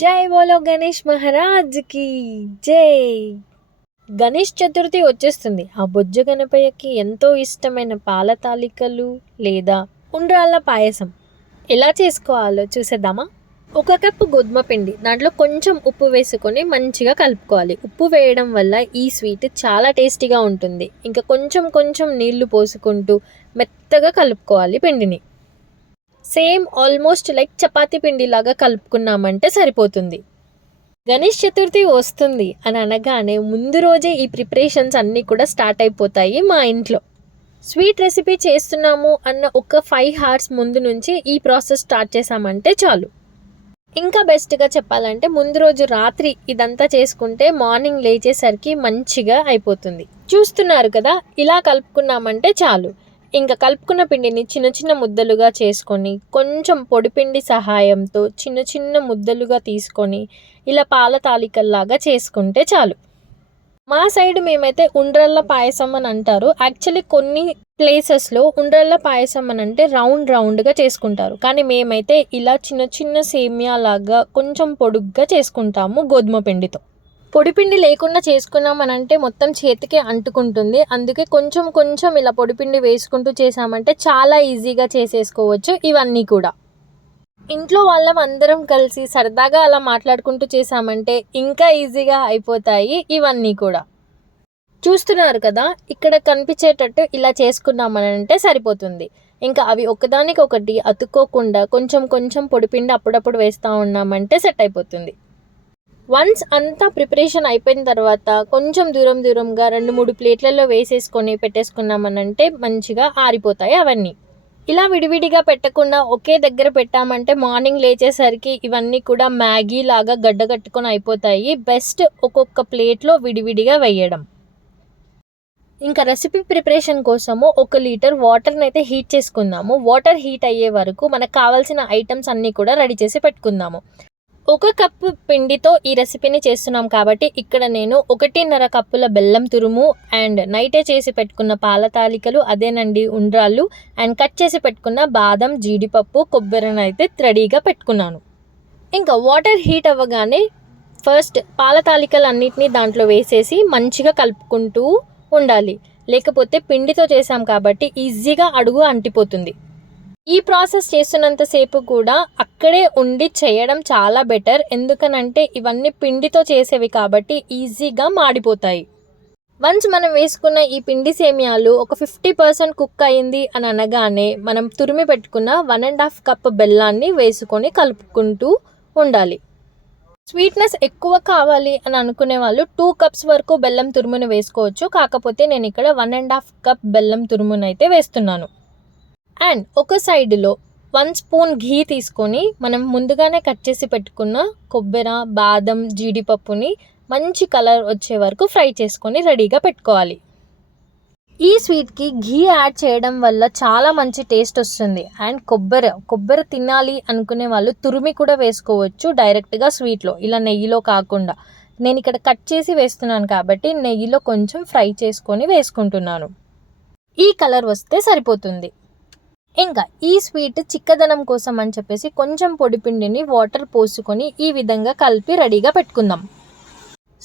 జై బోలో గణేష్ మహారాజ్కి జై. గణేష్ చతుర్థి వచ్చేస్తుంది. ఆ బొజ్జ గణపయ్యకి ఎంతో ఇష్టమైన పాల తాలికలు లేదా ఉండ్రాళ్ళ పాయసం ఎలా చేసుకోవాలో చూసేద్దామా. ఒక కప్పు గోధుమ పిండి, దాంట్లో కొంచెం ఉప్పు వేసుకొని మంచిగా కలుపుకోవాలి. ఉప్పు వేయడం వల్ల ఈ స్వీట్ చాలా టేస్టీగా ఉంటుంది. ఇంకా కొంచెం కొంచెం నీళ్లు పోసుకుంటూ మెత్తగా కలుపుకోవాలి పిండిని. సేమ్ ఆల్మోస్ట్ లైక్ చపాతీ పిండిలాగా కలుపుకున్నామంటే సరిపోతుంది. గణేష్ చతుర్థి వస్తుంది అని అనగానే ముందు రోజే ఈ ప్రిపరేషన్స్ అన్నీ కూడా స్టార్ట్ అయిపోతాయి మా ఇంట్లో. స్వీట్ రెసిపీ చేస్తున్నాము అన్న ఒక 5 hours ముందు నుంచి ఈ ప్రాసెస్ స్టార్ట్ చేసామంటే చాలు. ఇంకా బెస్ట్గా చెప్పాలంటే ముందు రోజు రాత్రి ఇదంతా చేసుకుంటే మార్నింగ్ లేచేసరికి మంచిగా అయిపోతుంది. చూస్తున్నారు కదా, ఇలా కలుపుకున్నామంటే చాలు. ఇంకా కలుపుకున్న పిండిని చిన్న చిన్న ముద్దలుగా చేసుకొని కొంచెం పొడిపిండి సహాయంతో చిన్న చిన్న ముద్దలుగా తీసుకొని ఇలా పాల తాలికల్లాగా చేసుకుంటే చాలు. మా సైడ్ మేమైతే ఉండ్రళ్ళ పాయసం అని అంటారు. యాక్చువల్లీ కొన్ని ప్లేసెస్లో ఉండ్రళ్ళ పాయసం అని అంటే రౌండ్గా చేసుకుంటారు. కానీ మేమైతే ఇలా చిన్న చిన్న సేమియా లాగా కొంచెం పొడుగ్గా చేసుకుంటాము గోధుమ పిండితో. పొడిపిండి లేకుండా చేసుకున్నాం అని అంటే మొత్తం చేతికి అంటుకుంటుంది. అందుకే కొంచెం కొంచెం ఇలా పొడిపిండి వేసుకుంటూ చేసామంటే చాలా ఈజీగా చేసేసుకోవచ్చు. ఇవన్నీ కూడా ఇంట్లో వాళ్ళం అందరం కలిసి సరదాగా అలా మాట్లాడుకుంటూ చేసామంటే ఇంకా ఈజీగా అయిపోతాయి ఇవన్నీ కూడా. చూస్తున్నారు కదా, ఇక్కడ కనిపించేటట్టు ఇలా చేసుకున్నామని అంటే సరిపోతుంది. ఇంకా అవి ఒకదానికొకటి అతుక్కోకుండా కొంచెం కొంచెం పొడిపిండి అప్పుడప్పుడు వేస్తూ ఉన్నామంటే సెట్ అయిపోతుంది. వన్స్ అంతా ప్రిపరేషన్ అయిపోయిన తర్వాత కొంచెం దూరంగా 2-3 ప్లేట్లలో వేసేసుకొని పెట్టేసుకున్నామనంటే మంచిగా ఆరిపోతాయి అవన్నీ. ఇలా విడివిడిగా పెట్టకుండా ఒకే దగ్గర పెట్టామంటే మార్నింగ్ లేచేసరికి ఇవన్నీ కూడా మ్యాగీ లాగా గడ్డగట్టుకొని అయిపోతాయి. బెస్ట్ ఒక్కొక్క ప్లేట్లో విడివిడిగా వేయడం. ఇంకా రెసిపీ ప్రిపరేషన్ కోసము 1 లీటర్ వాటర్ని అయితే హీట్ చేసుకుందాము. వాటర్ హీట్ అయ్యే వరకు మనకు కావాల్సిన ఐటమ్స్ అన్నీ కూడా రెడీ చేసి పెట్టుకుందాము. 1 కప్పు పిండితో ఈ రెసిపీని చేస్తున్నాం కాబట్టి ఇక్కడ నేను 1.5 కప్పుల బెల్లం తురుము అండ్ నైటే చేసి పెట్టుకున్న పాల తాలికలు, అదేనండి ఉండ్రాళ్ళు, అండ్ కట్ చేసి పెట్టుకున్న బాదం, జీడిపప్పు, కొబ్బరిని అయితే రెడీగా పెట్టుకున్నాను. ఇంకా వాటర్ హీట్ అవ్వగానే ఫస్ట్ పాల తాలికలు అన్నిటినీ దాంట్లో వేసేసి మంచిగా కలుపుకుంటూ ఉండాలి. లేకపోతే పిండితో చేసాం కాబట్టి ఈజీగా అడుగు అంటిపోతుంది. ఈ ప్రాసెస్ చేస్తున్నంతసేపు కూడా అక్కడే ఉండి చేయడం చాలా బెటర్. ఎందుకనంటే ఇవన్నీ పిండితో చేసేవి కాబట్టి ఈజీగా మాడిపోతాయి. వన్స్ మనం వేసుకున్న ఈ పిండి సేమియాలు ఒక 50% కుక్ అయింది అని అనగానే మనం తురిమి పెట్టుకున్న 1.5 కప్ బెల్లాన్ని వేసుకొని కలుపుకుంటూ ఉండాలి. స్వీట్నెస్ ఎక్కువ కావాలి అని అనుకునే వాళ్ళు 2 cups వరకు బెల్లం తురుమును వేసుకోవచ్చు. కాకపోతే నేను ఇక్కడ 1.5 కప్ బెల్లం తురుమునైతే వేస్తున్నాను. అండ్ ఒక సైడ్లో 1 స్పూన్ ఘీ తీసుకొని మనం ముందుగానే కట్ చేసి పెట్టుకున్న కొబ్బరి, బాదం, జీడిపప్పుని మంచి కలర్ వచ్చే వరకు ఫ్రై చేసుకొని రెడీగా పెట్టుకోవాలి. ఈ స్వీట్కి ఘీ యాడ్ చేయడం వల్ల చాలా మంచి టేస్ట్ వస్తుంది. అండ్ కొబ్బరి తినాలి అనుకునే వాళ్ళు తురిమి కూడా వేసుకోవచ్చు డైరెక్ట్గా స్వీట్లో, ఇలా నెయ్యిలో కాకుండా. నేను ఇక్కడ కట్ చేసి వేస్తున్నాను కాబట్టి నెయ్యిలో కొంచెం ఫ్రై చేసుకొని వేసుకుంటున్నాను. ఈ కలర్ వస్తే సరిపోతుంది. ఇంకా ఈ స్వీట్ చిక్కదనం కోసం అని చెప్పేసి కొంచెం పొడిపిండిని వాటర్ పోసుకొని ఈ విధంగా కలిపి రెడీగా పెట్టుకుందాం.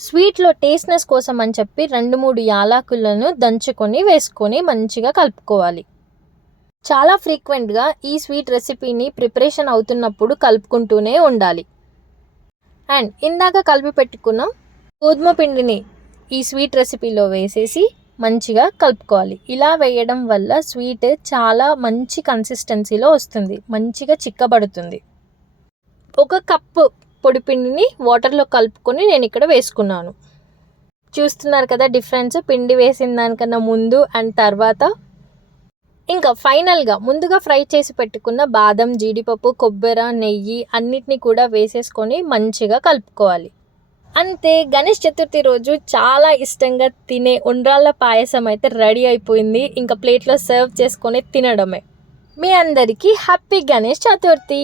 స్వీట్లో టేస్ట్నెస్ కోసం అని చెప్పి 2-3 యాలకులను దంచుకొని వేసుకొని మంచిగా కలుపుకోవాలి. చాలా ఫ్రీక్వెంట్గా ఈ స్వీట్ రెసిపీని ప్రిపరేషన్ అవుతున్నప్పుడు కలుపుకుంటూనే ఉండాలి. అండ్ ఇందాక కలిపి పెట్టుకున్న గోధుమ పిండిని ఈ స్వీట్ రెసిపీలో వేసేసి మంచిగా కలుపుకోవాలి. ఇలా వేయడం వల్ల స్వీట్ చాలా మంచి కన్సిస్టెన్సీలో వస్తుంది, మంచిగా చిక్కబడుతుంది. 1 కప్పు పొడిపిండిని వాటర్లో కలుపుకొని నేను ఇక్కడ వేసుకున్నాను. చూస్తున్నారు కదా డిఫరెన్స్, పిండి వేసిన దానికన్నా ముందు అండ్ తర్వాత. ఇంకా ఫైనల్గా ముందుగా ఫ్రై చేసి పెట్టుకున్న బాదం, జీడిపప్పు, కొబ్బరి, నెయ్యి అన్నిటినీ కూడా వేసేసుకొని మంచిగా కలుపుకోవాలి. అంతే, గణేష్ చతుర్థి రోజు చాలా ఇష్టంగా తినే ఉండ్రాళ్ళ పాయసం అయితే రెడీ అయిపోయింది. ఇంకా ప్లేట్లో సర్వ్ చేసుకొని తినడమే. మీ అందరికీ హ్యాపీ గణేష్ చతుర్థి.